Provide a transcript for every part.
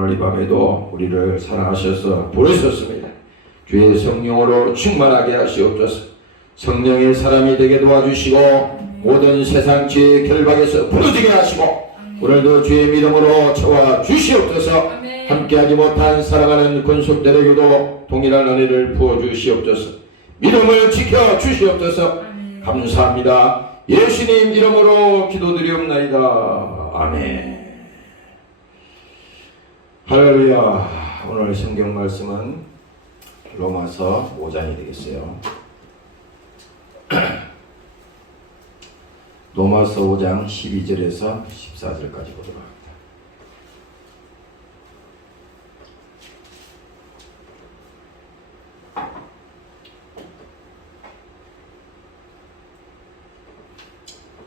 오늘 이 밤에도 우리를 사랑하셔서 부르셨습니다. 주의 성령으로 충만하게 하시옵소서. 성령의 사람이 되게 도와주시고 모든 세상 죄의 결박에서 부르지게 하시고 오늘도 주의 믿음으로 채워 주시옵소서. 함께하지 못한 사랑하는 권속들에게도 동일한 은혜를 부어주시옵소서. 믿음을 지켜 주시옵소서. 감사합니다. 예수님 이름으로 기도드리옵나이다. 아멘. 할렐루야. 오늘 성경 말씀은 로마서 5장이 되겠어요. 로마서 5장 12절에서 14절까지 보도록 합니다.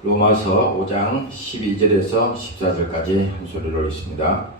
로마서 5장 12절에서 14절까지 한 소리로 읽습니다.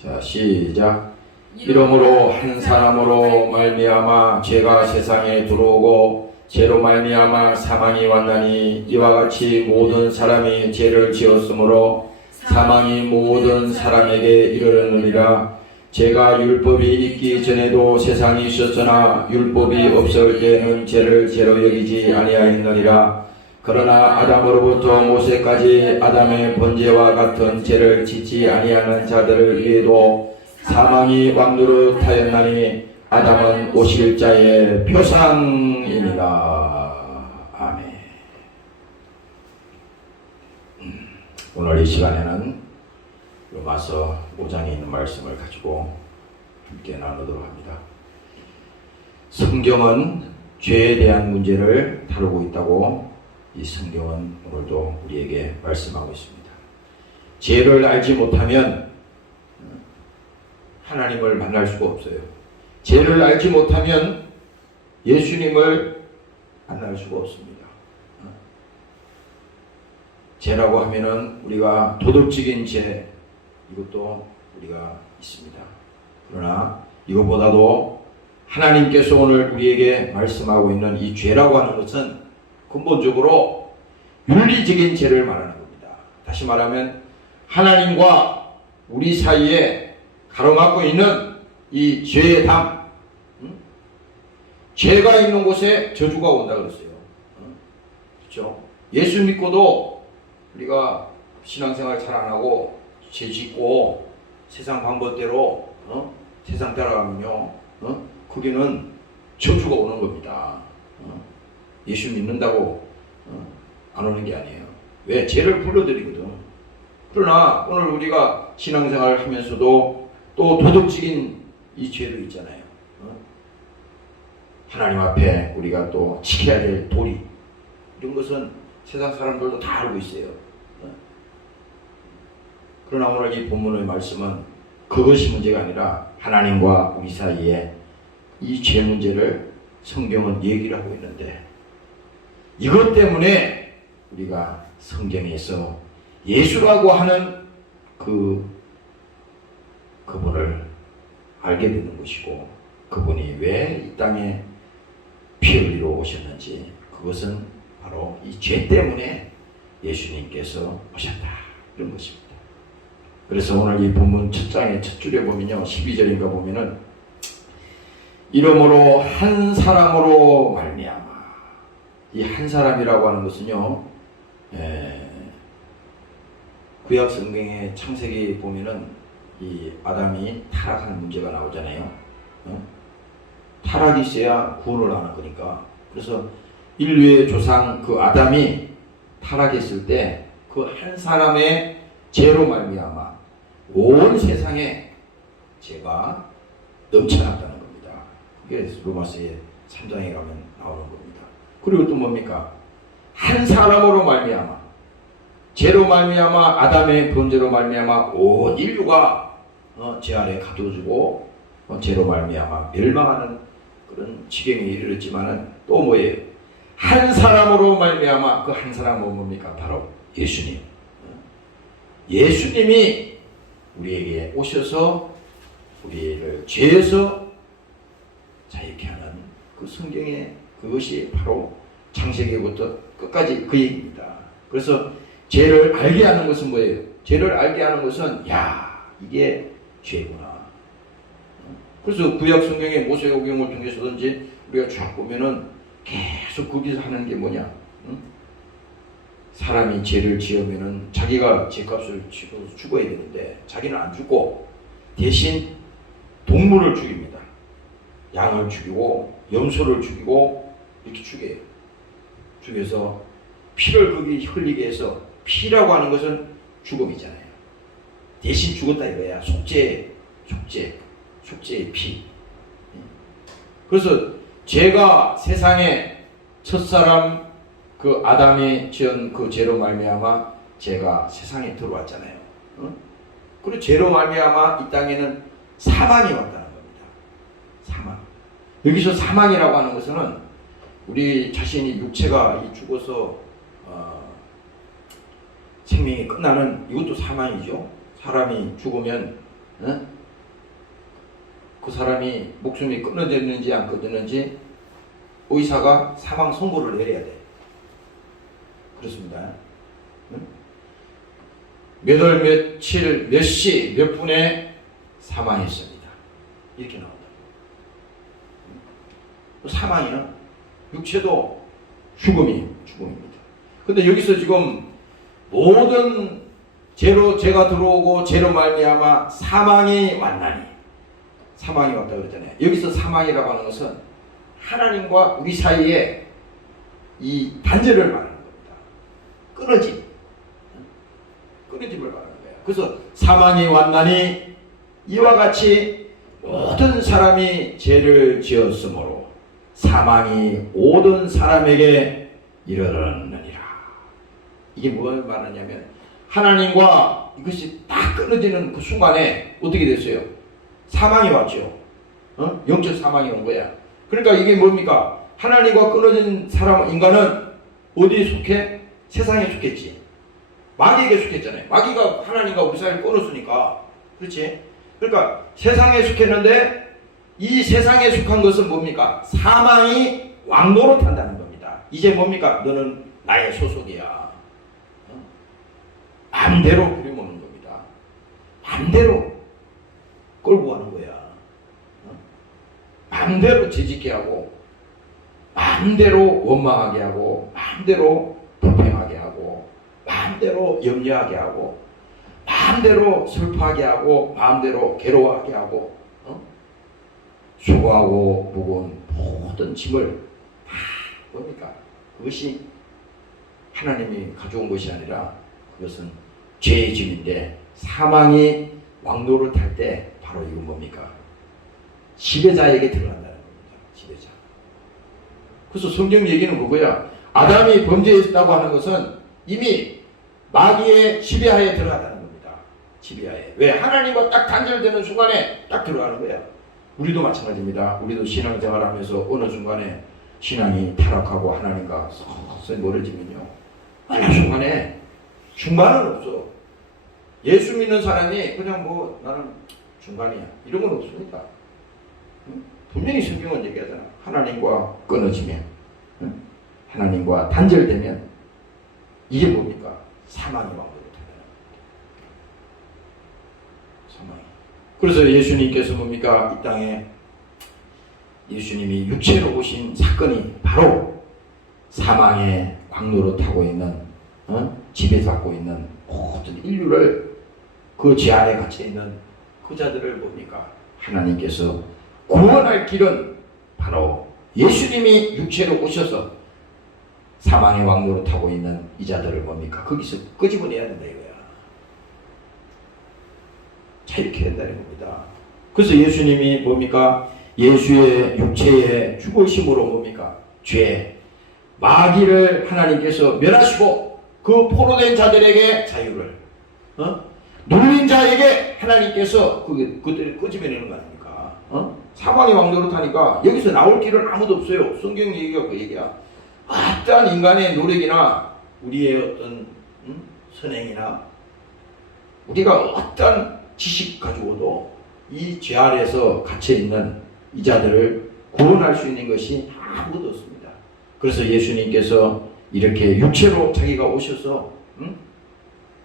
자, 시작. 이러므로 한 사람으로 말미암아 죄가 세상에 들어오고 죄로 말미암아 사망이 왔나니 이와 같이 모든 사람이 죄를 지었으므로 사망이 모든 사람에게 이르렀느니라. 죄가 율법이 있기 전에도 세상이 있었으나 율법이 없을 때에는 죄를 죄로 여기지 아니하였느니라. 그러나 아담으로부터 모세까지 아담의 번제와 같은 죄를 짓지 아니하는 자들을 위해도 사망이 왕노릇하였나니 아담은 오실 자의 표상이니라. 아멘. 오늘 이 시간에는 로마서 5장에 있는 말씀을 가지고 함께 나누도록 합니다. 성경은 죄에 대한 문제를 다루고 있다고 이 성경은 오늘도 우리에게 말씀하고 있습니다. 죄를 알지 못하면 하나님을 만날 수가 없어요. 죄를 알지 못하면 예수님을 만날 수가 없습니다. 죄라고 하면은 우리가 도덕적인 죄, 이것도 우리가 있습니다. 그러나 이것보다도 하나님께서 오늘 우리에게 말씀하고 있는 이 죄라고 하는 것은 근본적으로 윤리적인 죄를 말하는 겁니다. 다시 말하면 하나님과 우리 사이에 가로막고 있는 이 죄의 담, 죄가 있는 곳에 저주가 온다 그랬어요. 그렇죠? 예수 믿고도 우리가 신앙생활 잘 안 하고 죄 짓고 세상 방법대로 세상 따라가면요, 거기는 저주가 오는 겁니다. 예수 믿는다고 안 오는 게 아니에요. 왜? 죄를 불러들이거든. 그러나 오늘 우리가 신앙생활을 하면서도 또 도덕적인 이 죄도 있잖아요. 하나님 앞에 우리가 또 지켜야 될 도리, 이런 것은 세상 사람들도 다 알고 있어요. 그러나 오늘 이 본문의 말씀은 그것이 문제가 아니라 하나님과 우리 사이에 이 죄 문제를 성경은 얘기를 하고 있는데, 이것 때문에 우리가 성경에서 예수라고 하는 그분을 알게 되는 것이고, 그분이 왜 이 땅에 피 흘리러 오셨는지, 그것은 바로 이 죄 때문에 예수님께서 오셨다, 이런 것입니다. 그래서 오늘 이 본문 첫 장의 첫 줄에 보면요, 12절인가 보면은 이러므로 한 사람으로 말미암아, 이 한 사람이라고 하는 것은요, 구약 성경의 창세기 보면은 이 아담이 타락하는 문제가 나오잖아요. 타락이 있어야 구원을 하는 거니까. 그래서 인류의 조상 그 아담이 타락했을 때 그 한 사람의 죄로 말미암아 온 세상에 죄가 넘쳐났다는 겁니다. 이게 로마서의 3장에 가면 나오는 겁니다. 그리고 또 뭡니까? 한 사람으로 말미암아, 죄로 말미암아, 아담의 번제로 말미암아 온 인류가 죄 아래 가둬지고 죄로 말미암아 멸망하는 그런 지경에 이르렀지만은 또 뭐예요? 한 사람으로 말미암아, 그 한 사람은 뭡니까? 바로 예수님. 예수님이 우리에게 오셔서 우리를 죄에서 자유케 하는 그 성경의 그것이 바로 창세기부터 끝까지 그 얘기입니다. 그래서 죄를 알게 하는 것은 뭐예요? 죄를 알게 하는 것은, 야, 이게 죄구나. 그래서 구약 성경의 모세오경을 통해서든지 우리가 쫙 보면은 계속 거기서 하는 게 뭐냐? 응? 사람이 죄를 지으면은 자기가 죄값을 치고 죽어야 되는데 자기는 안 죽고 대신 동물을 죽입니다. 양을 죽이고 염소를 죽이고 이렇게 죽여요. 죽여서 피를 거기 흘리게 해서 피라고 하는 것은 죽음이잖아요. 대신 죽었다 이거야. 속죄의 피. 그래서 죄가 세상에 첫사람 그 아담이 지은 그 죄로 말미암아 죄가 세상에 들어왔잖아요. 그리고 죄로 말미암아 이 땅에는 사망이 왔다는 겁니다. 사망. 여기서 사망이라고 하는 것은 우리 자신이 육체가 죽어서 생명이 끝나는 이것도 사망이죠. 사람이 죽으면 그 사람이 목숨이 끊어졌는지 안 끊어졌는지 의사가 사망 선고를 내려야 돼. 그렇습니다. 몇 월 며칠 몇 시 몇 분에 사망했습니다. 이렇게 나온다. 사망이는 육체도 죽음입니다. 근데 여기서 지금 모든 죄가 들어오고 죄로 말미암아 사망이 왔나니, 사망이 왔다 그랬잖아요. 여기서 사망이라고 하는 것은 하나님과 우리 사이에 이 단절을 말하는 겁니다. 끊어짐을 말하는 거예요. 그래서 사망이 왔나니 이와 같이 모든 사람이 죄를 지었으므로 사망이 모든 사람에게 이르렀느니라. 이게 뭘 말하냐면 하나님과 이것이 딱 끊어지는 그 순간에 어떻게 됐어요? 사망이 왔죠. 영적 사망이 온 거야. 그러니까 이게 뭡니까? 하나님과 끊어진 사람, 인간은 어디에 속해? 세상에 속했지. 마귀에게 속했잖아요. 마귀가 하나님과 우리 사이를 끊었으니까. 그렇지? 그러니까 세상에 속했는데 이 세상에 속한 것은 뭡니까? 사망이 왕노릇한다는 겁니다. 이제 뭡니까? 너는 나의 소속이야. 마음대로 부려먹는 겁니다. 마음대로 끌고 가는 거야. 마음대로 죄짓게 하고 마음대로 원망하게 하고 마음대로 불평하게 하고 마음대로 염려하게 하고 마음대로 슬퍼하게 하고 마음대로 괴로워하게 하고 수고하고 무거운 모든 짐을 다 뭡니까? 그것이 하나님이 가져온 것이 아니라 그것은 죄의 짐인데 사망이 왕노릇할 때 바로 이건 뭡니까? 지배자에게 들어간다는 겁니다. 지배자. 그래서 성경 얘기는 그거야. 아담이 범죄했다고 하는 것은 이미 마귀의 지배하에 들어간다는 겁니다. 지배하에. 왜? 하나님과 딱 단절되는 순간에 딱 들어가는 거야. 우리도 마찬가지입니다. 우리도 신앙생활하면서 어느 순간에 신앙이 타락하고 하나님과 서서히 멀어지면요. 어느 순간에 중간은 없어. 예수 믿는 사람이 그냥 뭐 나는 중간이야. 이런 건 없습니다. 분명히 성경은 얘기하잖아. 하나님과 끊어지면, 하나님과 단절되면 이게 뭡니까? 사망이 왕노릇한다는 겁니다. 사망이. 그래서 예수님께서 뭡니까? 이 땅에 예수님이 육체로 오신 사건이 바로 사망의 왕노릇하고 있는 지배받고 있는 모든 인류를 그 죄 아래 갇혀 있는 그 자들을 뭡니까? 하나님께서 구원할 길은 바로 예수님이 육체로 오셔서 사망의 왕노릇하고 있는 이 자들을 뭡니까? 거기서 끄집어내야 된다 이거야. 자, 이렇게 된다는 겁니다. 그래서 예수님이 뭡니까? 예수의 육체의 죽으심으로 뭡니까? 죄, 마귀를 하나님께서 멸하시고 그 포로된 자들에게 자유를, 눌린 자에게 하나님께서 그들을 끄집어내는 거 아닙니까? 사망의 왕노릇하니까 여기서 나올 길은 아무도 없어요. 성경 얘기가 그 얘기야. 어떠한 인간의 노력이나 우리의 어떤 선행이나 우리가 어떤 지식 가지고도 이 죄 아래에서 갇혀있는 이 자들을 구원할 수 있는 것이 아무것도 없습니다. 그래서 예수님께서 이렇게 육체로 자기가 오셔서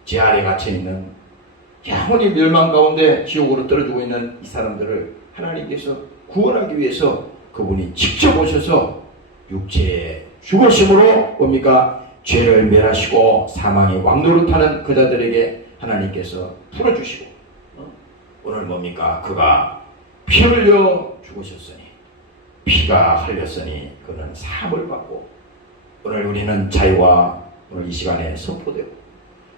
죄 아래 갇혀있는 영원히 멸망 가운데 지옥으로 떨어지고 있는 이 사람들을 하나님께서 구원하기 위해서 그분이 직접 오셔서 육체의 죽으심으로 뭡니까? 죄를 멸하시고 사망의 왕노릇하는 그 자들에게 하나님께서 풀어주시고 오늘 뭡니까? 그가 피 흘려 죽으셨으니 피가 흘렸으니 그는 사함을 받고 오늘 우리는 자유와 오늘 이 시간에 선포되고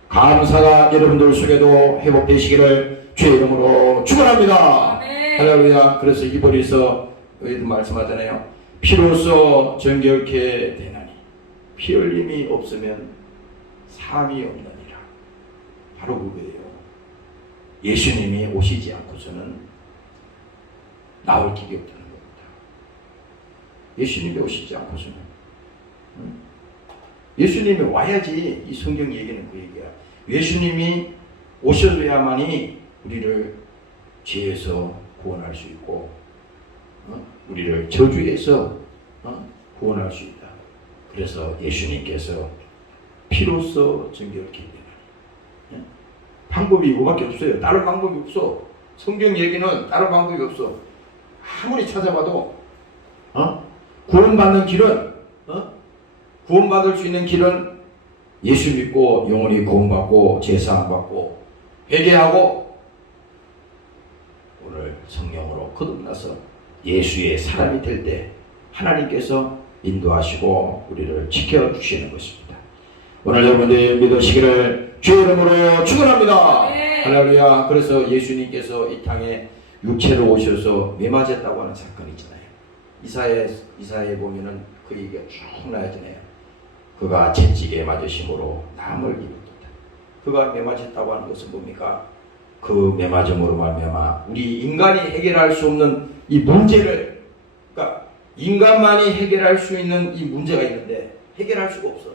감사가 여러분들 속에도 회복되시기를 주의 이름으로 축원합니다. 할렐루야. 그래서 이보리서 여기도 말씀하잖아요. 피로써 정결케 되나니 피 흘림이 없으면 삶이 없느니라. 바로 그거예요. 예수님이 오시지 않고서는 나올 길이 없다는 겁니다. 예수님이 오시지 않고서는 예수님이 와야지. 이 성경 얘기는 그 얘기야. 예수님이 오셔야만이 우리를 죄에서 구원할 수 있고 우리를 저주에서 구원할 수 있다. 그래서 예수님께서 피로써 정결케 되나니 방법이 이거밖에 없어요. 다른 방법이 없어. 성경 얘기는 다른 방법이 없어. 아무리 찾아봐도 구원받는 길은 구원받을 수 있는 길은 예수 믿고 영원히 구원받고 제사함 받고 회개하고 오늘 성령으로 거듭나서 예수의 사람이 될 때 하나님께서 인도하시고 우리를 지켜주시는 것입니다. 오늘 여러분들 믿으시기를 주의 이름으로 축원합니다. 할렐루야. 그래서 예수님께서 이 땅에 육체로 오셔서 매맞았다고 하는 사건이 있잖아요. 이사야에 보면은 그 얘기가 쭉 나와지네요. 그가 채찍에 맞으심으로 남을 입었다. 그가 매맞았다고 하는 것은 뭡니까? 그 매맞음으로 말미암아 우리 인간이 해결할 수 없는 이 문제를, 그러니까 인간만이 해결할 수 있는 이 문제가 있는데 해결할 수가 없어.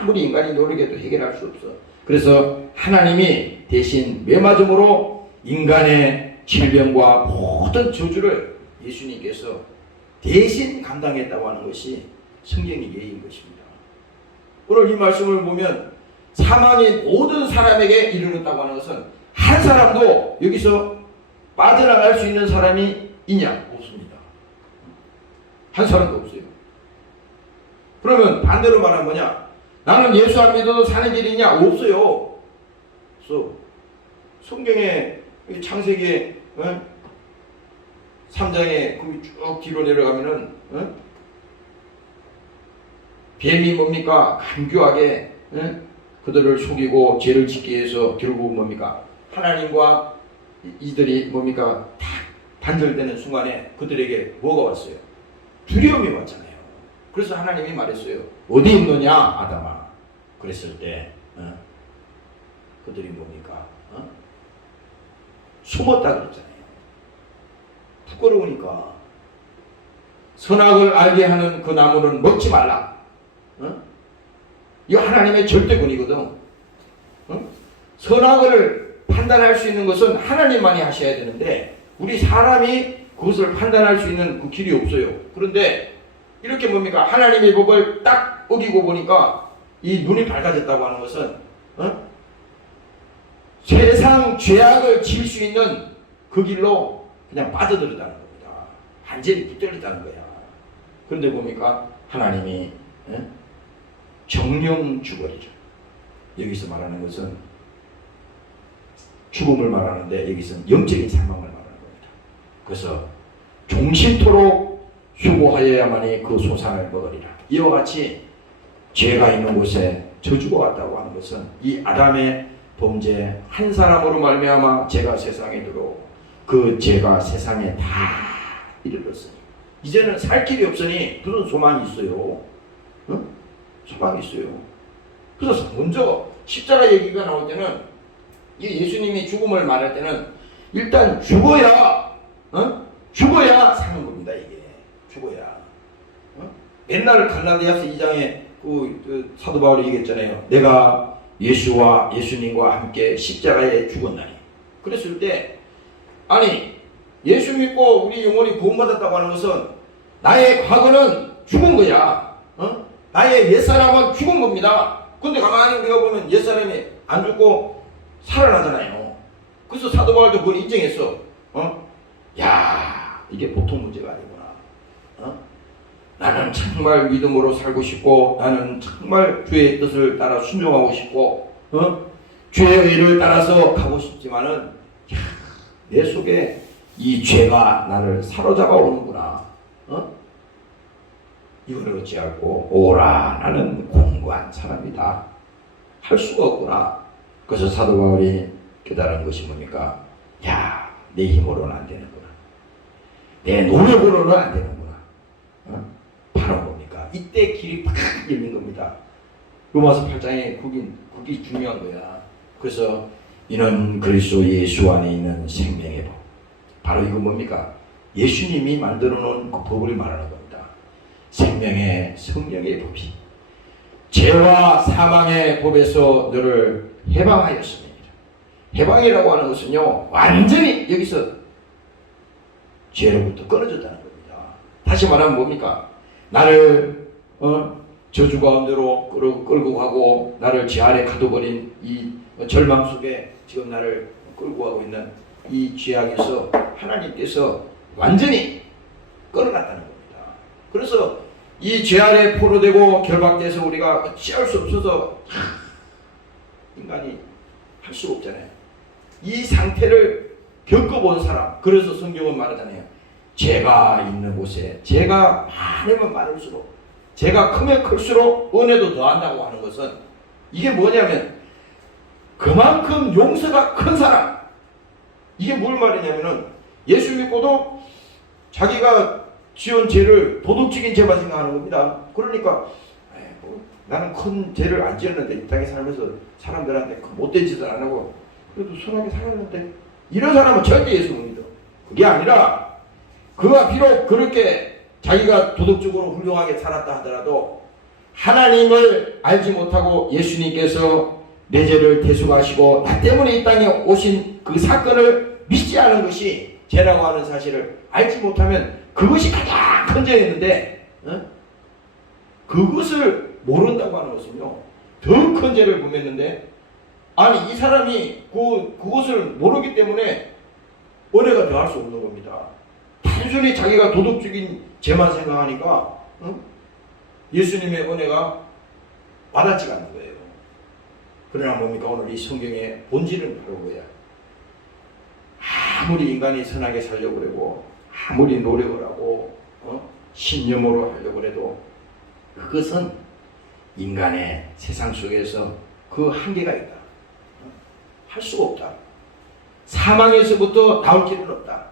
아무리 인간이 노력해도 해결할 수 없어. 그래서 하나님이 대신 매맞음으로 인간의 질병과 모든 저주를 예수님께서 대신 감당했다고 하는 것이 성경의 예인 것입니다. 오늘 이 말씀을 보면 사망이 모든 사람에게 이르렀다고 하는 것은 한 사람도 여기서 빠져나갈 수 있는 사람이 있냐? 없습니다. 한 사람도 없어요. 그러면 반대로 말하면 뭐냐? 나는 예수 안 믿어도 사는 길이 있냐? 없어요. 없어. 성경에 창세기 3장에 쭉 뒤로 내려가면은 뱀이 뭡니까? 간교하게 그들을 속이고 죄를 짓기 위해서 결국 뭡니까? 하나님과 이들이 뭡니까? 다 단절되는 순간에 그들에게 뭐가 왔어요? 두려움이 왔잖아요. 그래서 하나님이 말했어요. 어디 있느냐 아담아. 그랬을 때 그들이 뭡니까? 숨었다 그랬잖아요. 부끄러우니까. 선악을 알게 하는 그 나무는 먹지 말라. 이거 하나님의 절대권이거든. 선악을 판단할 수 있는 것은 하나님만이 하셔야 되는데 우리 사람이 그것을 판단할 수 있는 그 길이 없어요. 그런데 이렇게 뭡니까? 하나님의 법을 딱 어기고 보니까 이 눈이 밝아졌다고 하는 것은 세상 죄악을 지을 수 있는 그 길로 그냥 빠져들었다는 겁니다. 완전히 붙들렸다는 거야. 그런데 뭡니까? 하나님이 정령 죽으리라. 여기서 말하는 것은 죽음을 말하는데 여기서는 영적인 사망을 말하는 겁니다. 그래서 종신토록 수고하여야만이 그 소산을 먹으리라. 이와 같이 죄가 있는 곳에 저주가 왔다고 하는 것은 이 아담의 범죄 한 사람으로 말미암아 죄가 세상에 들어오고 그 죄가 세상에 다 이르렀으니 이제는 살 길이 없으니 무슨 소망이 있어요? 소망이 있어요. 그래서 먼저 십자가 얘기가 나올 때는 이 예수님이 죽음을 말할 때는 일단 죽어야 죽어야 사는 겁니다. 이게 죽어야. 옛날 갈라디아서 2장에 그 사도 바울이 얘기했잖아요. 내가 예수와 예수님과 함께 십자가에 죽었나니. 그랬을 때 아니 예수 믿고 우리 영혼이 구원받았다고 하는 것은 나의 과거는 죽은 거야. 나의 옛사람은 죽은 겁니다. 근데 가만히 우리가 보면 옛사람이 안 죽고 살아나잖아요. 그래서 사도 바울도 그걸 인정했어. 야, 이게 보통 문제가 아니구나. 나는 정말 믿음으로 살고 싶고, 나는 정말 주의 뜻을 따라 순종하고 싶고, 주의 의를 따라서 가고 싶지만은, 내 속에 이 죄가 나를 사로잡아 오는구나. 이거를 어찌할꼬? 오라, 나는 공고한 사람이다. 할 수가 없구나. 그래서 사도 바울이 깨달은 것이 뭡니까? 야, 내 힘으로는 안 되는구나. 내 노력으로는 안 되는구나. 바로 뭡니까? 이때 길이 팍 열린 겁니다. 로마서 8장에 그게 중요한 거야. 그래서 이는 그리스도 예수 안에 있는 생명의 법. 바로 이거 뭡니까? 예수님이 만들어 놓은 그 법을 말하는 겁니다. 생명의 성령의 법이 죄와 사망의 법에서 너를 해방하였습니다. 해방이라고 하는 것은요, 완전히 여기서 죄로부터 끊어졌다는 겁니다. 다시 말하면 뭡니까? 나를 저주 가운데로 끌고 가고 나를 죄 아래 가둬버린 이 절망 속에 지금 나를 끌고 가고 있는 이 죄악에서 하나님께서 완전히 끌어놨다는 겁니다. 그래서 이 죄 아래 포로되고 결박돼서 우리가 어찌할 수 없어서 인간이 할 수가 없잖아요. 이 상태를 겪어본 사람, 그래서 성경은 말하잖아요. 죄가 있는 곳에 죄가 많으면 많을수록, 죄가 크면 클수록 은혜도 더한다고 하는 것은 이게 뭐냐면 그만큼 용서가 큰 사람. 이게 뭘 말이냐면은 예수 믿고도 자기가 지은 죄를 도덕적인 죄만 생각하는 겁니다. 그러니까 나는 큰 죄를 안 지었는데 이 땅에 살면서 사람들한테 못된 짓을 안 하고 그래도 선하게 살았는데, 이런 사람은 절대 예수 못 믿어. 그게 아니라 그가 비록 그렇게 자기가 도덕적으로 훌륭하게 살았다 하더라도 하나님을 알지 못하고 예수님께서 내 죄를 대속하시고 나 때문에 이 땅에 오신 그 사건을 믿지 않은 것이 죄라고 하는 사실을 알지 못하면 그것이 가장 큰 죄였는데, 그것을 모른다고 하는 것은요, 더 큰 죄를 범했는데, 아니 이 사람이 그것을 모르기 때문에 은혜가 더할 수 없는 겁니다. 단순히 자기가 도덕적인 죄만 생각하니까 예수님의 은혜가 와닿지가 않는 거예요. 그러나 뭡니까? 오늘 이 성경의 본질은 바로 뭐야? 아무리 인간이 선하게 살려고 그러고 아무리 노력을 하고 신념으로 하려고 해도 그것은 인간의 세상 속에서 그 한계가 있다. 할 수가 없다. 사망에서부터 나올 길은 없다.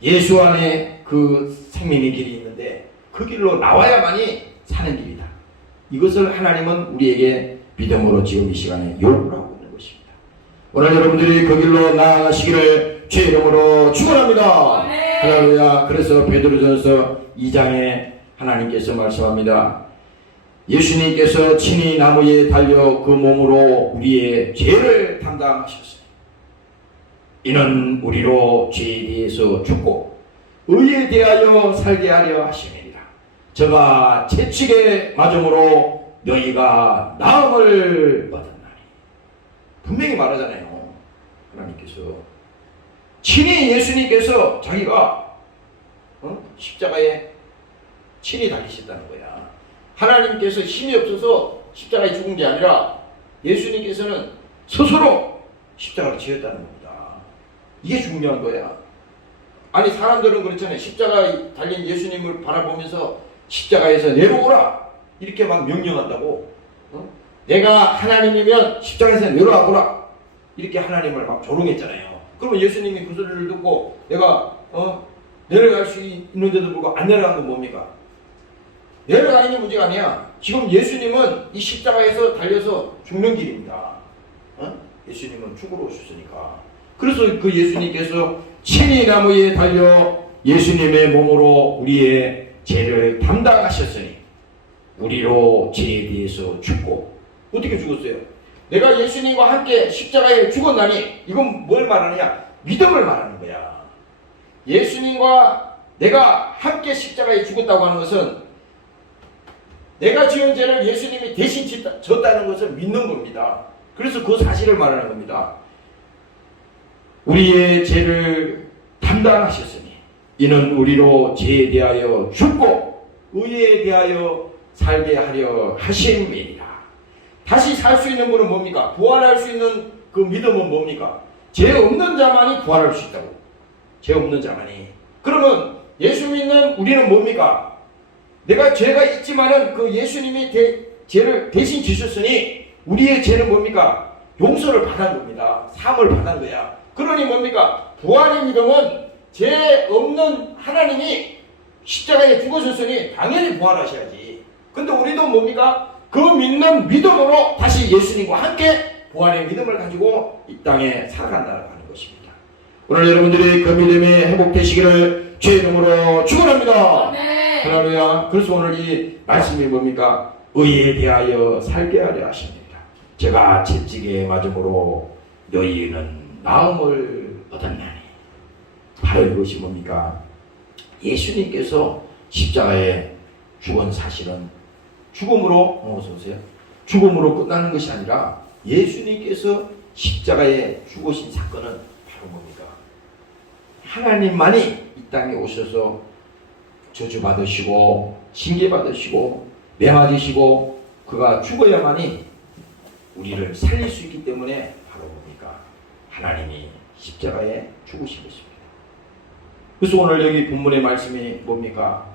예수 안에 그 생명의 길이 있는데 그 길로 나와야만이 사는 길이다. 이것을 하나님은 우리에게 믿음으로 지금 이 시간에 요구를 하고 있는 것입니다. 오늘 여러분들이 그 길로 나아가시기를 주의 이름으로 축원합니다. 할렐루야. 그래서 베드로전서 2장에 하나님께서 말씀합니다. 예수님께서 친히 나무에 달려 그 몸으로 우리의 죄를 담당하셨으니 이는 우리로 죄에 대해서 죽고 의에 대하여 살게 하려 하심이니라. 저가 채찍에 맞음으로 너희가 나음을 받았나니. 분명히 말하잖아요. 하나님께서 친히 예수님께서 자기가 십자가에 친히 달리셨다는 거야. 하나님께서 힘이 없어서 십자가에 죽은 게 아니라 예수님께서는 스스로 십자가를 지었다는 겁니다. 이게 중요한 거야. 아니 사람들은 그렇잖아요. 십자가에 달린 예수님을 바라보면서 십자가에서 내려오라 이렇게 막 명령한다고. 내가 하나님이면 십자가에서 내려와보라 이렇게 하나님을 막 조롱했잖아요. 그러면 예수님이 그 소리를 듣고 내가 내려갈 수 있는데도 불구하고 안 내려간 건 뭡니까? 내려가 있는 문제가 아니야. 지금 예수님은 이 십자가에서 달려서 죽는 길입니다. 예수님은 죽으러 오셨으니까. 그래서 그 예수님께서 친히 나무에 달려 예수님의 몸으로 우리의 죄를 담당하셨으니 우리로 죄에 대해서 죽고. 어떻게 죽었어요? 내가 예수님과 함께 십자가에 죽었나니 이건 뭘 말하느냐? 믿음을 말하는 거야. 예수님과 내가 함께 십자가에 죽었다고 하는 것은 내가 지은 죄를 예수님이 대신 졌다는 것을 믿는 겁니다. 그래서 그 사실을 말하는 겁니다. 우리의 죄를 담당하셨으니 이는 우리로 죄에 대하여 죽고 의에 대하여 살게 하려 하심이니라. 다시 살 수 있는 분은 뭡니까? 부활할 수 있는 그 믿음은 뭡니까? 죄 없는 자만이 부활할 수 있다고. 죄 없는 자만이. 그러면 예수 믿는 우리는 뭡니까? 내가 죄가 있지만은 그 예수님이 죄를 대신 지셨으니 우리의 죄는 뭡니까? 용서를 받은 겁니다. 사함을 받은 거야. 그러니 뭡니까? 부활의 믿음은 죄 없는 하나님이 십자가에 죽으셨으니 당연히 부활하셔야지. 근데 우리도 뭡니까? 그 믿는 믿음으로 다시 예수님과 함께 부활의 믿음을 가지고 이 땅에 살아간다는 것입니다. 오늘 여러분들이 그 믿음이 회복되시기를 주의 이름으로 축원합니다. 할렐루야. 그래서 오늘 이 말씀이 뭡니까? 의에 대하여 살게 하려 하십니다. 제가 채찍에 맞음으로 너희는 나음을 얻었나니. 바로 이것이 뭡니까? 예수님께서 십자가에 죽은 사실은 죽음으로 죽음으로 끝나는 것이 아니라 예수님께서 십자가에 죽으신 사건은 바로 뭡니까? 하나님만이 이 땅에 오셔서 저주받으시고 징계받으시고 매맞으시고 그가 죽어야만이 우리를 살릴 수 있기 때문에 바로 뭡니까? 하나님이 십자가에 죽으신 것입니다. 그래서 오늘 여기 본문의 말씀이 뭡니까?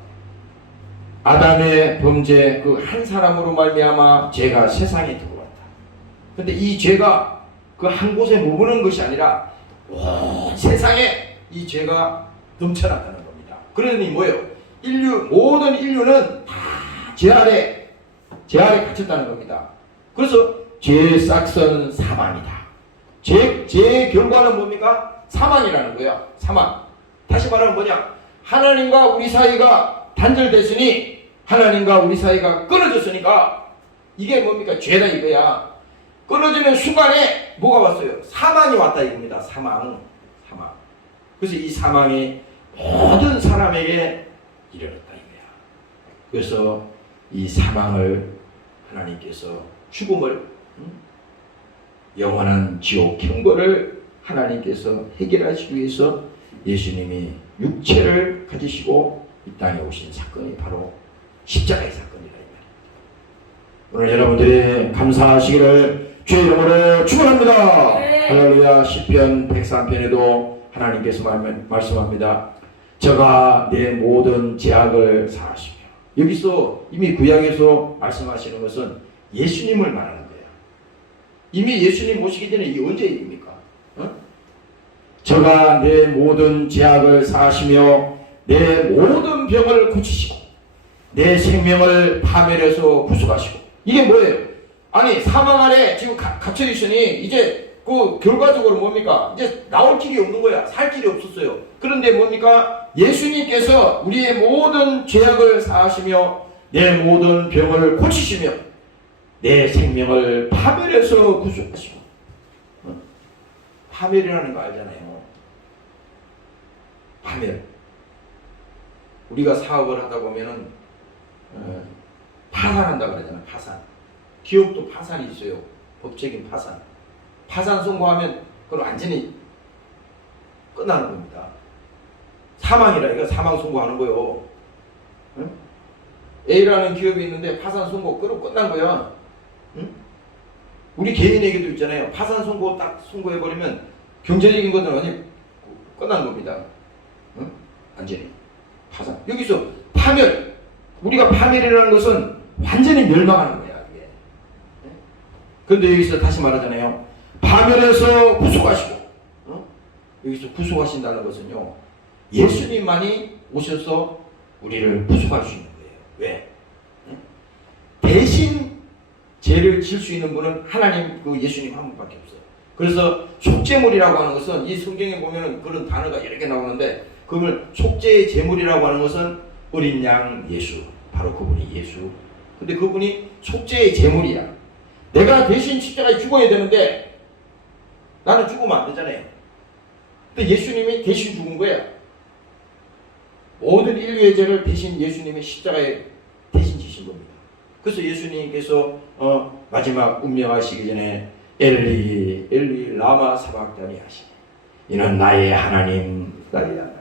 아담의 범죄 그 한 사람으로 말미암아 죄가 세상에 들어왔다. 근데 이 죄가 그 한 곳에 머무는 것이 아니라 온 세상에 이 죄가 넘쳐났다는 겁니다. 그러니 뭐예요? 모든 인류는 다 죄 아래 갇혔다는 겁니다. 그래서 죄의 싹은 사망이다. 죄의 결과는 뭡니까? 사망이라는 거야. 사망. 다시 말하면 뭐냐? 하나님과 우리 사이가 단절됐으니 하나님과 우리 사이가 끊어졌으니까 이게 뭡니까? 죄다 이거야. 끊어지는 순간에 뭐가 왔어요? 사망이 왔다 이겁니다. 사망. 그래서 이 사망이 모든 사람에게 이르렀다 이거야. 그래서 이 사망을 하나님께서 죽음을 영원한 지옥 형벌을 하나님께서 해결하시기 위해서 예수님이 육체를 가지시고 이 땅에 오신 사건이 바로 십자가의 사건이라 이 말입니다. 오늘 여러분들이 감사하시기를 주의 이름으로 축원합니다. 할렐루야. 시편 103편에도 하나님께서 말씀합니다. 저가 내 모든 죄악을 사하시며. 여기서 이미 구약에서 말씀하시는 것은 예수님을 말하는 거예요. 이미 예수님 모시기 전에 이게 언제 일입니까? 저가 내 모든 죄악을 사하시며 내 모든 병을 고치시고 내 생명을 파멸해서 구속하시고. 이게 뭐예요? 아니 사망 아래 지금 갇혀 있으니 이제 그 결과적으로 뭡니까? 이제 나올 길이 없는 거야. 살 길이 없었어요. 그런데 뭡니까? 예수님께서 우리의 모든 죄악을 사하시며 내 모든 병을 고치시며 내 생명을 파멸해서 구속하시고. 파멸이라는 거 알잖아요. 파멸. 우리가 사업을 하다 보면은 파산한다 그러잖아. 파산. 기업도 파산이 있어요. 법적인 파산. 파산 선고하면 그건 완전히 끝나는 겁니다. 사망이라 이거 사망 선고하는 거요. 응? A라는 기업이 있는데 파산 선고 끝난 거야. 응? 우리 개인에게도 있잖아요. 파산 선고 딱 선고해버리면 경제적인 것들은 완전히 끝난 겁니다. 응? 완전히 파산. 여기서 파멸. 우리가 파멸이라는 것은 완전히 멸망하는 거야. 이게. 그런데 여기서 다시 말하잖아요. 파멸해서 구속하시고. 여기서 구속하신다는 것은요. 예수님만이 오셔서 우리를 구속할 수 있는 거예요. 왜? 대신 죄를 질 수 있는 분은 하나님 그 예수님 한 분밖에 없어요. 그래서 속죄물이라고 하는 것은 이 성경에 보면은 그런 단어가 여러 개 나오는데 그걸 속죄의 제물이라고 하는 것은 어린 양 예수. 바로 그분이 예수. 근데 그분이 속죄의 제물이야. 내가 대신 십자가에 죽어야 되는데 나는 죽으면 안 되잖아요. 근데 예수님이 대신 죽은 거야. 모든 인류의 죄를 대신 예수님이 십자가에 대신 지신 겁니다. 그래서 예수님께서 마지막 운명하시기 전에 엘리 엘리 라마 사박다니 하시네. 이는 나의 하나님, 나의 하나님.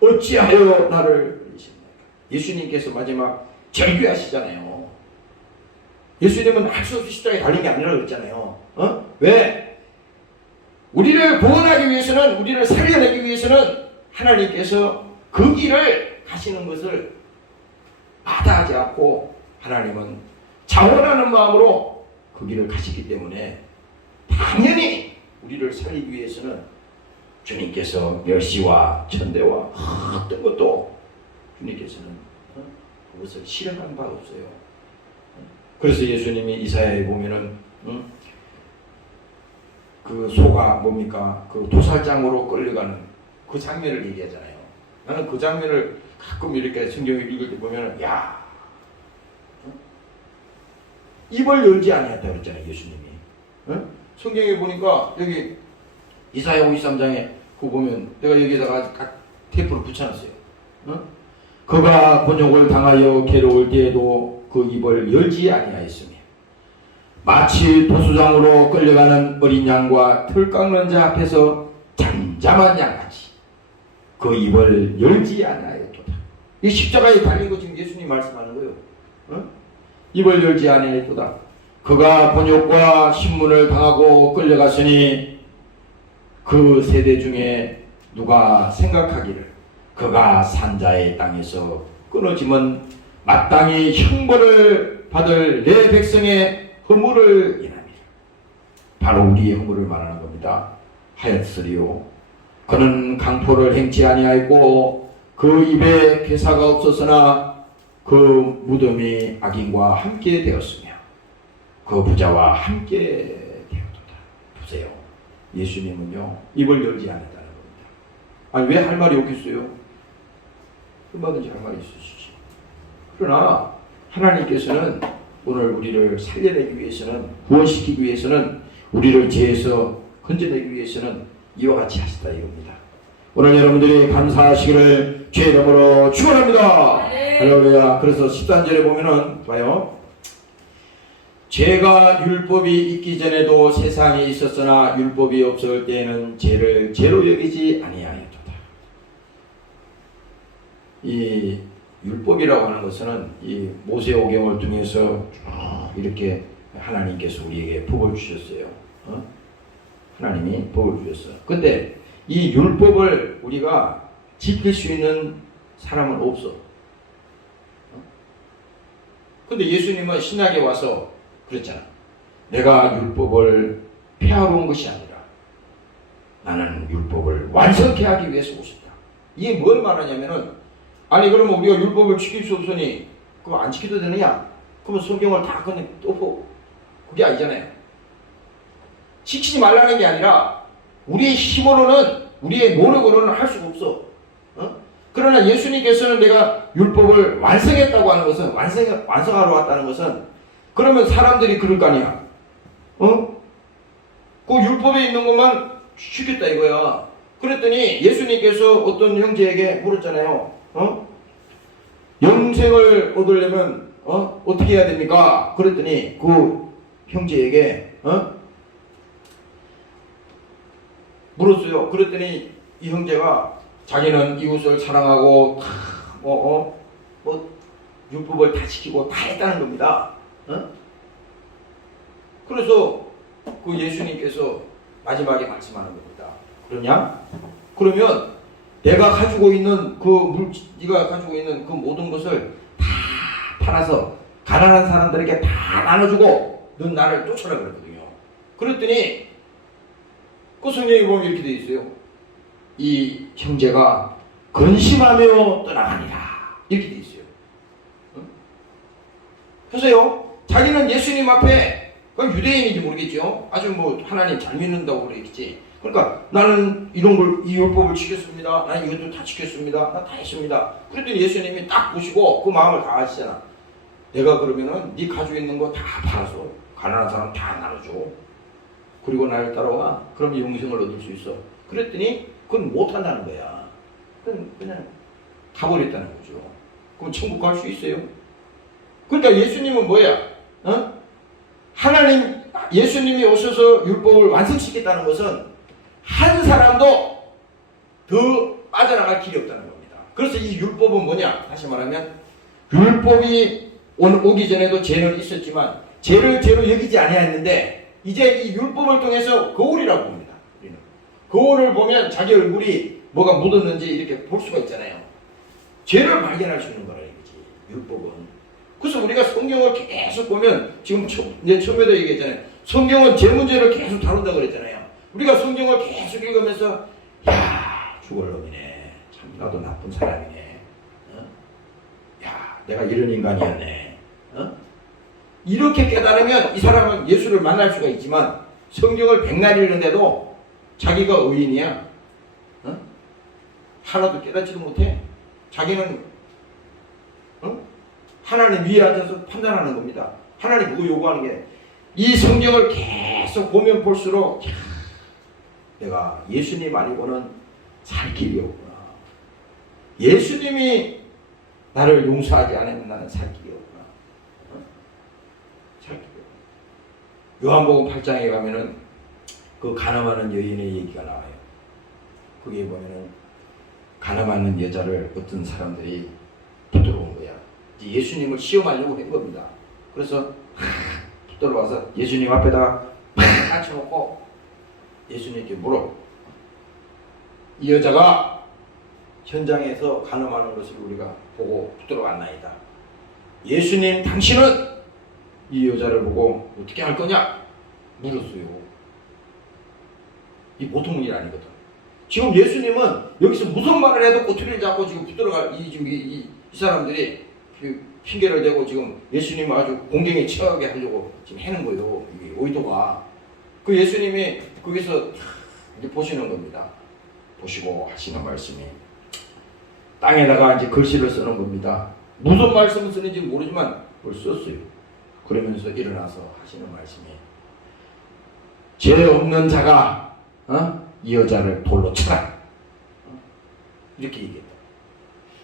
어찌하여 나를 버리십니까? 예수님께서 마지막 절규하시잖아요. 예수님은 할 수 없이 십자가에 달린 게 아니라 그랬잖아요. 왜? 우리를 구원하기 위해서는, 우리를 살려내기 위해서는 하나님께서 그 길을 가시는 것을 마다하지 않고 하나님은 자원하는 마음으로 그 길을 가시기 때문에 당연히 우리를 살리기 위해서는 주님께서 멸시와 천대와 어떤 것도 주님께서는 그것을 실행한 바가 없어요. 그래서 예수님이 이사야에 보면은 그 소가 뭡니까? 그 도살장으로 끌려가는 그 장면을 얘기하잖아요. 나는 그 장면을 가끔 이렇게 성경을 읽을 때 보면은 야, 입을 열지 아니했다 그랬잖아요, 예수님이. 성경에 보니까 여기 이사야 53장에 그거 보면 내가 여기다가 각 테이프를 붙여놨어요. 그가 곤욕을 당하여 괴로울 때에도 그 입을 열지 아니하였으며 마치 도수장으로 끌려가는 어린 양과 털 깎는 자 앞에서 잠잠한 양같이 그 입을 열지 아니하였도다. 이 십자가에 달린 거 지금 예수님 말씀하는 거예요. 입을 열지 아니하였도다. 그가 곤욕과 신문을 당하고 끌려갔으니 그 세대 중에 누가 생각하기를 그가 산자의 땅에서 끊어지면 마땅히 형벌을 받을 내 백성의 허물을 인함이라. 바로 우리의 허물을 말하는 겁니다. 하였으리요. 그는 강포를 행치 아니하였고 그 입에 괴사가 없었으나 그 무덤이 악인과 함께 되었으며 그 부자와 함께 되었도다. 보세요. 예수님은요 입을 열지 않았다는 겁니다. 아니 왜 할 말이 없겠어요? 얼마든지 할 말이 있으시지. 그러나 하나님께서는 오늘 우리를 살려내기 위해서는, 구원시키기 위해서는, 우리를 죄에서 건져내기 위해서는 이와 같이 하시다 이겁니다. 오늘 여러분들이 감사하시기를 주의 이름으로 축원합니다. 네. 할렐루야. 그래서 13절에 보면은 봐요. 죄가 율법이 있기 전에도 세상에 있었으나 율법이 없을 때에는 죄를 죄로 여기지 아니하였도다. 이 율법이라고 하는 것은 이 모세오경을 통해서 이렇게 하나님께서 우리에게 법을 주셨어요. 하나님이 법을 주셨어요. 근데 이 율법을 우리가 지킬 수 있는 사람은 없어. 근데 예수님은 신약에 와서 그랬잖아. 내가 율법을 폐하러 온 것이 아니라 나는 율법을 완성케 하기 위해서 오셨다. 이게 뭘 말하냐면은 아니 그러면 우리가 율법을 지킬 수 없으니 그거 안 지켜도 되느냐? 그러면 성경을 다 그냥 엎어. 그게 아니잖아요. 지키지 말라는 게 아니라 우리의 힘으로는 우리의 노력으로는 할 수가 없어. 그러나 예수님께서는 내가 율법을 완성했다고 하는 것은 완성하러 왔다는 것은 그러면 사람들이 그럴 거 아니야. 그 율법에 있는 것만 지켰다 이거야. 그랬더니 예수님께서 어떤 형제에게 물었잖아요. 영생을 얻으려면 어떻게 해야 됩니까? 그랬더니 그 형제에게 물었어요. 그랬더니 이 형제가 자기는 이웃을 사랑하고 율법을 다 지키고 다 했다는 겁니다. 그래서 그 예수님께서 마지막에 말씀하는 겁니다. 그러냐? 그러면 내가 가지고 있는 네가 가지고 있는 그 모든 것을 다 팔아서 가난한 사람들에게 다 나눠주고 넌 나를 쫓아라 그랬거든요. 그랬더니 그 성경에 보면 이렇게 돼 있어요. 이 형제가 근심하며 떠나가니라 이렇게 돼 있어요. 보세요. 자기는 예수님 앞에 유대인인지 모르겠죠. 아주 하나님 잘 믿는다고 그러겠지. 그러니까 나는 이런 걸 이 율법을 지켰습니다. 나는 이것도 다 지켰습니다. 나 다 했습니다. 그랬더니 예수님이 딱 보시고 그 마음을 다 아시잖아. 내가 그러면은 네 가지고 있는 거 다 팔아서 가난한 사람 다 나눠줘. 그리고 나를 따라와. 그럼 영생을 얻을 수 있어. 그랬더니 그건 못한다는 거야. 그냥 가버렸다는 거죠. 그럼 천국 갈 수 있어요? 그러니까 예수님은 뭐야? 예수님이 오셔서 율법을 완성시켰다는 것은 한 사람도 더 빠져나갈 길이 없다는 겁니다. 그래서 이 율법은 뭐냐? 다시 말하면 율법이 오기 전에도 죄는 있었지만 죄를 죄로 여기지 아니했는데 이제 이 율법을 통해서 거울이라고 봅니다. 우리는 거울을 보면 자기 얼굴이 뭐가 묻었는지 이렇게 볼 수가 있잖아요. 죄를 발견할 수 있는 거라 이거지 율법은. 그래서 우리가 성경을 계속 보면 지금 이제 처음에도 얘기했잖아요. 성경은 죄 문제를 계속 다룬다고 그랬잖아요. 우리가 성경을 계속 읽으면서 야 죽을 놈이네. 참 나도 나쁜 사람이네. 야 내가 이런 인간이었네. 이렇게 깨달으면 이 사람은 예수를 만날 수가 있지만 성경을 백날 읽는데도 자기가 의인이야. 하나도 깨닫지도 못해. 자기는 하나님 위에 앉아서 판단하는 겁니다. 하나님 그거 요구하는 게 이 성경을 계속 보면 볼수록 야, 내가 예수님 아니고는 살 길이 없구나. 예수님이 나를 용서하지 않으면 나는 살 길이 없구나. 살 길이 없구나. 요한복음 8장에 가면은 그 가늠하는 여인의 얘기가 나와요. 거기에 보면은 가늠하는 여자를 어떤 사람들이 붙들어온 거야. 이제 예수님을 시험하려고 한 겁니다. 그래서 붙들어와서 예수님 앞에다가 앉혀놓고 예수님께 물어. 이 여자가 현장에서 가늠하는 것을 우리가 보고 붙들어왔나이다. 예수님 당신은 이 여자를 보고 어떻게 할 거냐? 물었어요. 이 보통 일 아니거든. 지금 예수님은 여기서 무슨 말을 해도 꼬투리를 잡고 지금 붙들어갈 이 사람들이 핑계를 대고 지금 예수님을 아주 공경에 처하게 하려고 지금 해는 거예요. 이 의도가. 그 예수님이 거기서 이제 보시는 겁니다. 보시고 하시는 말씀이 땅에다가 이제 글씨를 쓰는 겁니다. 무슨 말씀을 쓰는지 모르지만 그걸 썼어요. 그러면서 일어나서 하시는 말씀이 죄 없는 자가 이 여자를 돌로 쳐라. 이렇게 얘기했다.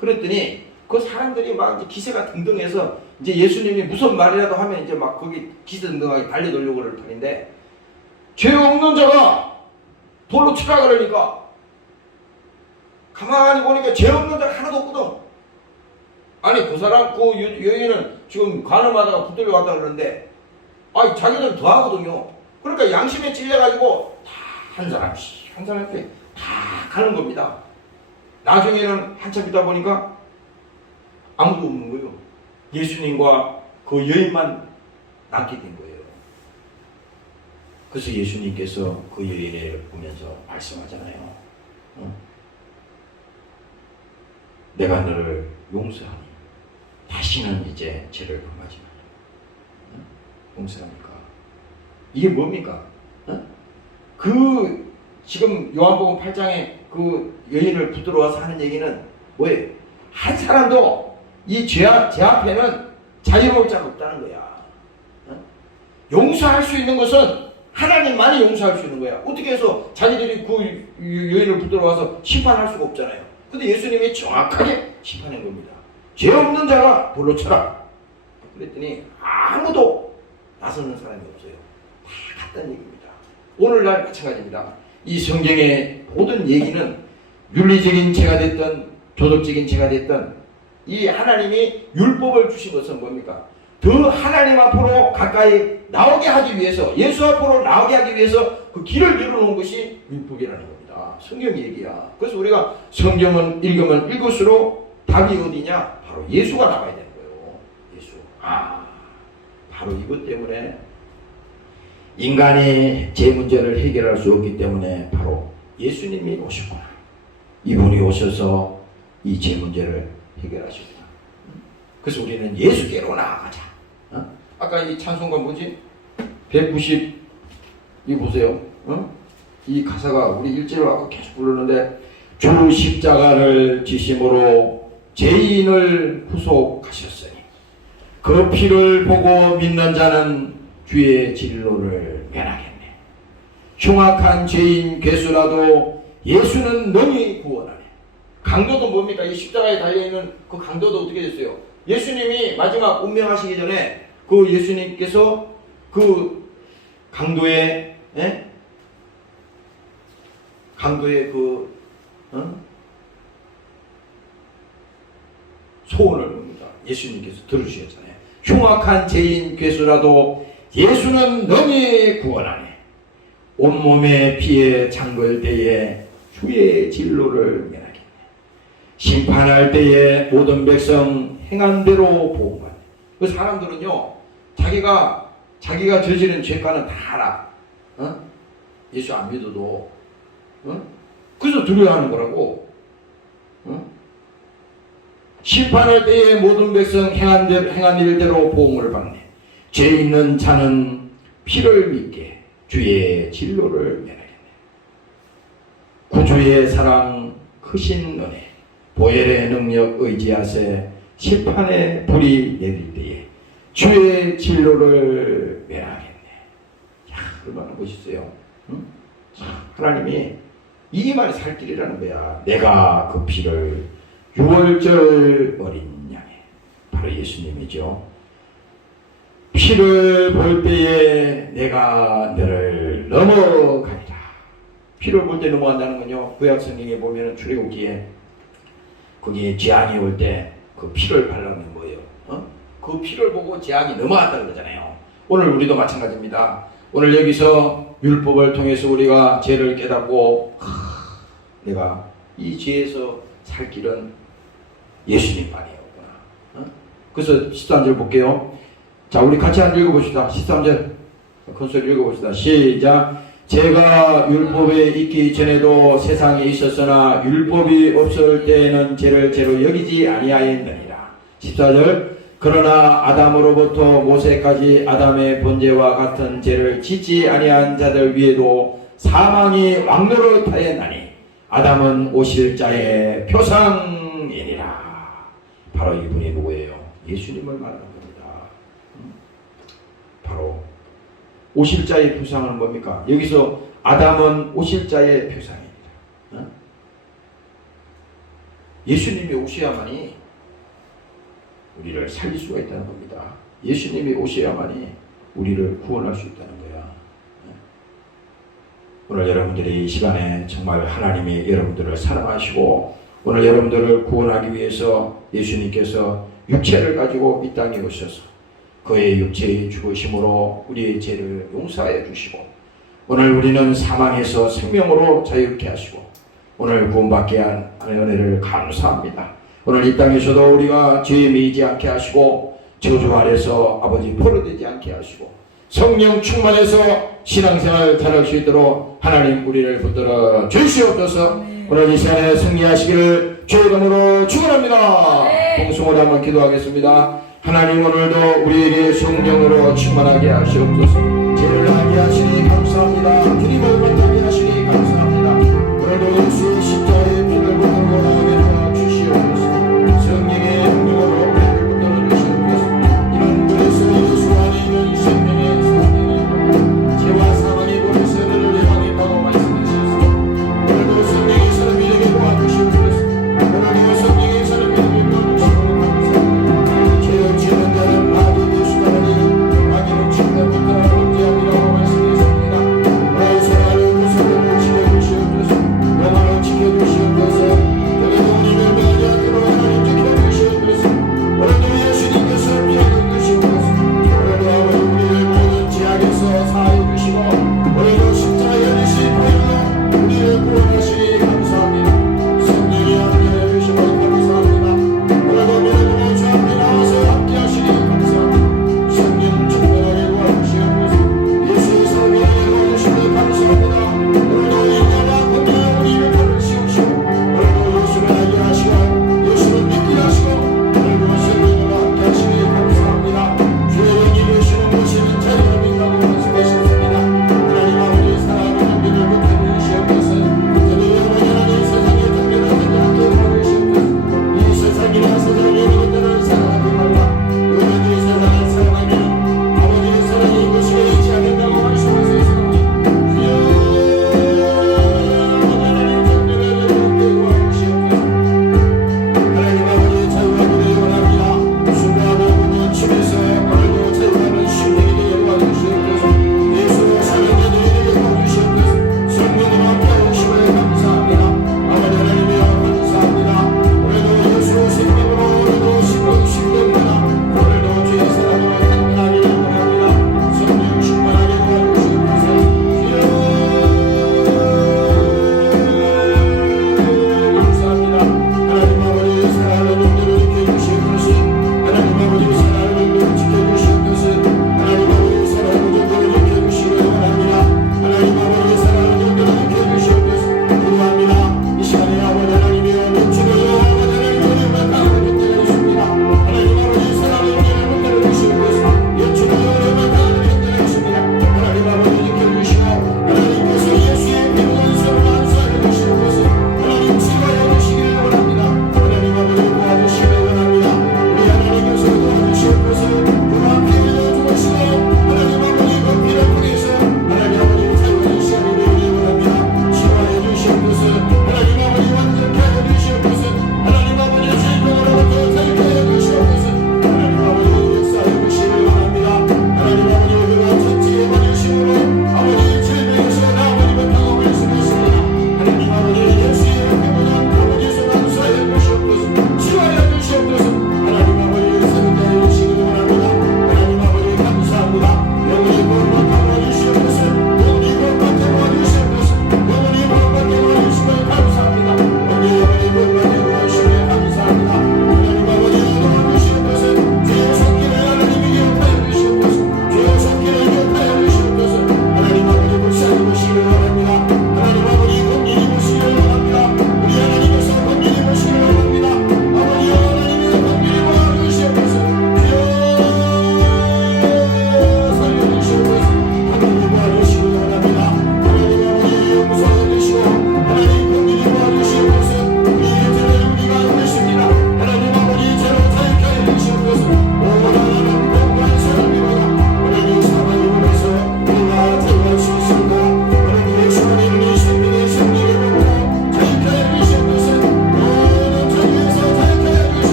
그랬더니 그 사람들이 막 이제 기세가 등등해서 이제 예수님이 무슨 말이라도 하면 이제 막 거기 기세 등등하게 달려들려고 그럴 판인데 죄 없는 자가 돌로 치라 그러니까 가만히 보니까 죄 없는 자가 하나도 없거든. 아니 그 사람 그 여인은 지금 가늠하다가 붙들려 왔다 그러는데 아니 자기들 더 하거든요. 그러니까 양심에 찔려가지고 다 한 사람씩 한 사람씩 다 가는 겁니다. 나중에는 한참 있다 보니까 아무도 없는 거예요. 예수님과 그 여인만 남게 된 거예요. 그래서 예수님께서 그 여인을 보면서 말씀하잖아요. 내가 너를 용서하니 다시는 이제 죄를 범하지 마라. 용서합니까? 이게 뭡니까? 그 지금 요한복음 8장에 그 여인을 붙들어 와서 하는 얘기는 뭐예요? 한 사람도 이 죄 앞에는 자유로울 자가 없다는 거야. 용서할 수 있는 것은 하나님만이 용서할 수 있는 거야. 어떻게 해서 자기들이 그 여인을 붙들어 와서 심판할 수가 없잖아요. 근데 예수님이 정확하게 심판한 겁니다. 죄 없는 자가 돌로 쳐라. 그랬더니 아무도 나서는 사람이 없어요. 다 갔다는 얘기입니다. 오늘날 마찬가지입니다. 이 성경의 모든 얘기는 윤리적인 죄가 됐든 도덕적인 죄가 됐든 이 하나님이 율법을 주신 것은 뭡니까? 더 하나님 앞으로 가까이 나오게 하기 위해서 예수 앞으로 나오게 하기 위해서 그 길을 열어놓은 것이 율법이라는 겁니다. 성경 얘기야. 그래서 우리가 성경을 읽으면 읽을수록 답이 어디냐? 바로 예수가 나와야 되는 거예요. 예수. 바로 이것 때문에 인간이 제 문제를 해결할 수 없기 때문에 바로 예수님이 오셨구나. 이분이 오셔서 이 제 문제를 해결하셨구나. 그래서 우리는 예수께로 나아가자. 아까 이 찬송가 뭐지? 190 이 보세요. 이 가사가 우리 1절을 갖고 계속 부르는데 주 십자가를 지심으로 죄인을 후속하셨으니 그 피를 보고 믿는 자는 주의 진로를 면하겠네. 흉악한 죄인 괴수라도 예수는 능히 구원하네. 강도도 뭡니까? 이 십자가에 달려있는 그 강도도 어떻게 됐어요? 예수님이 마지막 운명하시기 전에 그 예수님께서 그 강도의 그 소원을 봅니다. 예수님께서 들으셨잖아요. 흉악한 죄인 괴수라도 예수는 너희 구원하네. 온몸에 피에 잠글 때에 주의 진로를 면하겠네. 심판할 때에 모든 백성 행한 대로 보응하네. 그 사람들은요, 자기가 저지른 죄과는 다 알아. 예수 안 믿어도. 그래서 두려워하는 거라고. 심판할 때에 모든 백성 행한 일대로 보응을 받네. 죄 있는 자는 피를 믿게 주의 진로를 면하겠네. 구주의 사랑 크신 은혜 보혈의 능력 의지하세 심판의 불이 내릴 때에 주의 진로를 면하겠네. 야, 얼마나 멋있어요. 하나님이 이 말이 살 길이라는 거야. 내가 그 피를 6월절 어린 양에, 바로 예수님이죠. 피를 볼 때에 내가 너를 넘어가리라. 피를 볼 때 넘어간다는 건요, 구약 성경에 보면은 출애굽기에 거기에 재앙이 올 때 그 피를 발라놓은 거예요. 그 피를 보고 재앙이 넘어갔다는 거잖아요. 오늘 우리도 마찬가지입니다. 오늘 여기서 율법을 통해서 우리가 죄를 깨닫고 내가 이 죄에서 살 길은 예수님만이었구나. 그래서 13절 볼게요. 자, 우리 같이 한번 읽어봅시다. 13절 큰 소리 읽어봅시다. 시작. 제가 율법에 있기 전에도 세상에 있었으나 율법이 없을 때에는 죄를 죄로 여기지 아니하였느니라. 14절. 그러나 아담으로부터 모세까지 아담의 번제와 같은 죄를 짓지 아니한 자들 위에도 사망이 왕노릇하였나니 아담은 오실 자의 표상이니라. 바로 이분이 누구예요? 예수님을 말하는 겁니다. 바로 오실 자의 표상은 뭡니까? 여기서 아담은 오실 자의 표상입니다. 예수님이 오셔야만이 우리를 살릴 수가 있다는 겁니다. 예수님이 오셔야만이 우리를 구원할 수 있다는 거야. 오늘 여러분들이 이 시간에 정말 하나님이 여러분들을 사랑하시고 오늘 여러분들을 구원하기 위해서 예수님께서 육체를 가지고 이 땅에 오셔서 그의 육체의 죽으심으로 우리의 죄를 용서하여 주시고 오늘 우리는 사망에서 생명으로 자유케 하시고 오늘 구원받게 한 은혜를 감사합니다. 오늘 이 땅에서도 우리가 죄에 매이지 않게 하시고 저주 아래서 아버지 포로되지 않게 하시고 성령 충만해서 신앙생활 잘할 수 있도록 하나님 우리를 붙들어 주시옵소서. 오늘 이 시간에 승리하시기를 주의 이름으로 축원합니다. 봉송으로 한번 기도하겠습니다. 하나님 오늘도 우리에게 성령으로 충만하게 하시옵소서. 죄를 하게 하시니 감사합니다. 주님을 만나게 하시니 감사합니다. 오늘도 예수의 십자가의 피를 보고 주시옵소서. 성령의 능력으로 우리를 붙들어 주시옵소서. 이런 그래서 예수 안에 있는 생명의 성령이 죄와 사망의 불에서 너를 향했다고 말씀하셨습니다. 오늘도 성령의 사람에게 도와주시옵소서. 오늘도 성령의 사람에게 도와주시옵소서. 죄를 지는 자는 마귀 되시다니 마귀는 침례부터 범죄함이라고 말씀하셨습니다. 오늘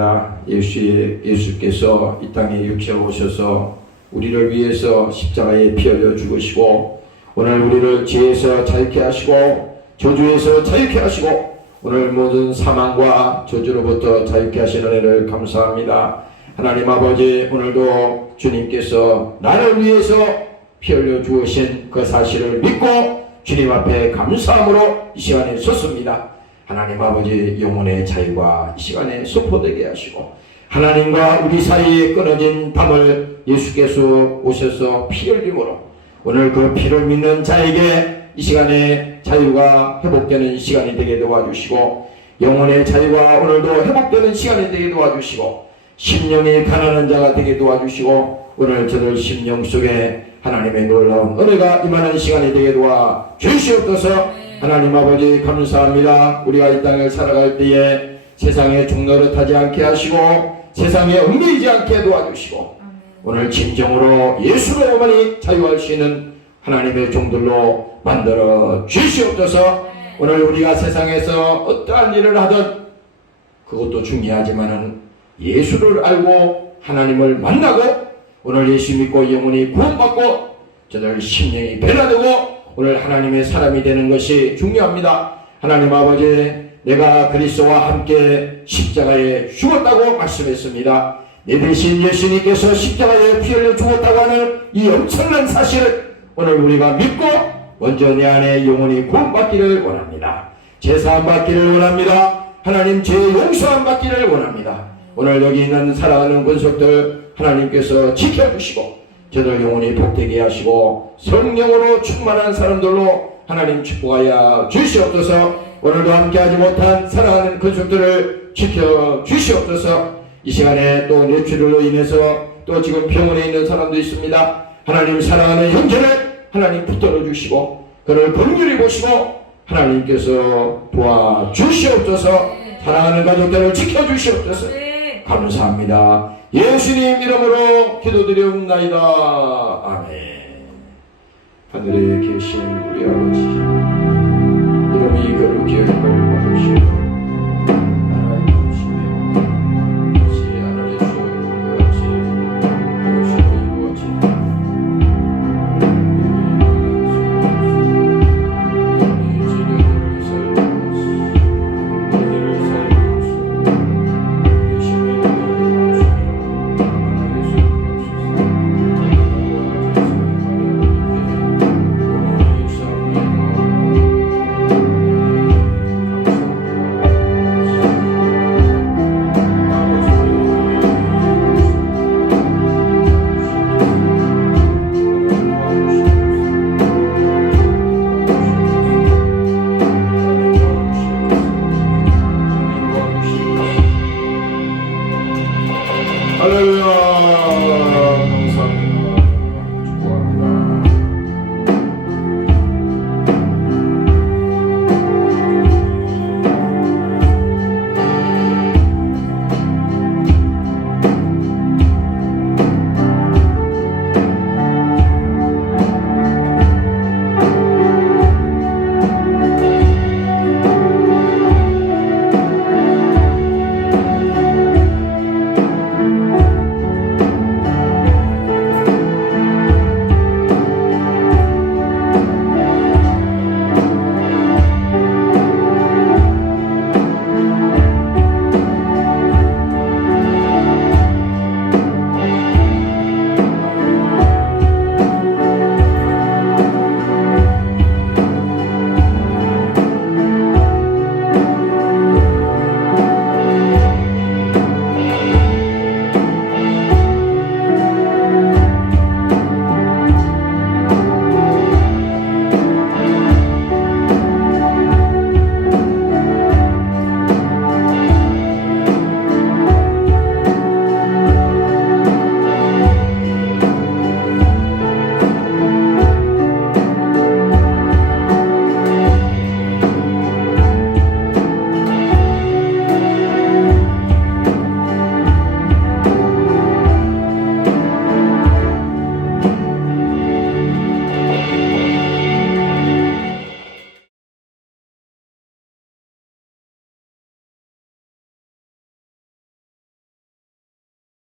감사합니다. 예수께서 이 땅에 육체로 오셔서 우리를 위해서 십자가에 피 흘려 죽으시고 오늘 우리를 죄에서 자유케 하시고 저주에서 자유케 하시고 오늘 모든 사망과 저주로부터 자유케 하시는 은혜를 감사합니다. 하나님 아버지, 오늘도 주님께서 나를 위해서 피 흘려 주으신 그 사실을 믿고 주님 앞에 감사함으로 이 시간에 섰습니다. 하나님 아버지, 영혼의 자유가 이 시간에 선포되게 하시고 하나님과 우리 사이에 끊어진 담을 예수께서 오셔서 피 흘림으로 오늘 그 피를 믿는 자에게 이 시간에 자유가 회복되는 시간이 되게 도와주시고 영혼의 자유가 오늘도 회복되는 시간이 되게 도와주시고 심령이 가난한 자가 되게 도와주시고 오늘 저들 심령 속에 하나님의 놀라운 은혜가 임하는 시간이 되게 도와주시옵소서. 하나님 아버지 감사합니다. 우리가 이 땅을 살아갈 때에 세상에 종노릇하지 않게 하시고 세상에 얽매이지 않게 도와주시고 오늘 진정으로 예수로만이 자유할 수 있는 하나님의 종들로 만들어 주시옵소서. 오늘 우리가 세상에서 어떠한 일을 하든 그것도 중요하지만은 예수를 알고 하나님을 만나고 오늘 예수 믿고 영혼이 구원받고 저들 심령이 변화되고 오늘 하나님의 사람이 되는 것이 중요합니다. 하나님 아버지, 내가 그리스도와 함께 십자가에 죽었다고 말씀했습니다. 내 대신 예수님께서 십자가에 피 흘려 죽었다고 하는 이 엄청난 사실을 오늘 우리가 믿고 먼저 내 안에 영혼이 구원받기를 원합니다. 제사함 받기를 원합니다. 하나님 죄 용서함 받기를 원합니다. 오늘 여기 있는 사랑하는 권속들 하나님께서 지켜주시고 저들 영혼이 복되게 하시고 성령으로 충만한 사람들로 하나님 축복하여 주시옵소서. 오늘도 함께하지 못한 사랑하는 권속들을 지켜주시옵소서. 이 시간에 또 뇌출혈로 인해서 또 지금 병원에 있는 사람도 있습니다. 하나님 사랑하는 형제를 하나님 붙들어 주시고 그를 긍휼히 보시고 하나님께서 도와주시옵소서. 사랑하는 가족들을 지켜주시옵소서. 감사합니다. 예수님 이름으로 기도드리옵나이다. 아멘. 하늘에 계신 우리 아버지, 이름이 거룩히 여김을 받으시오.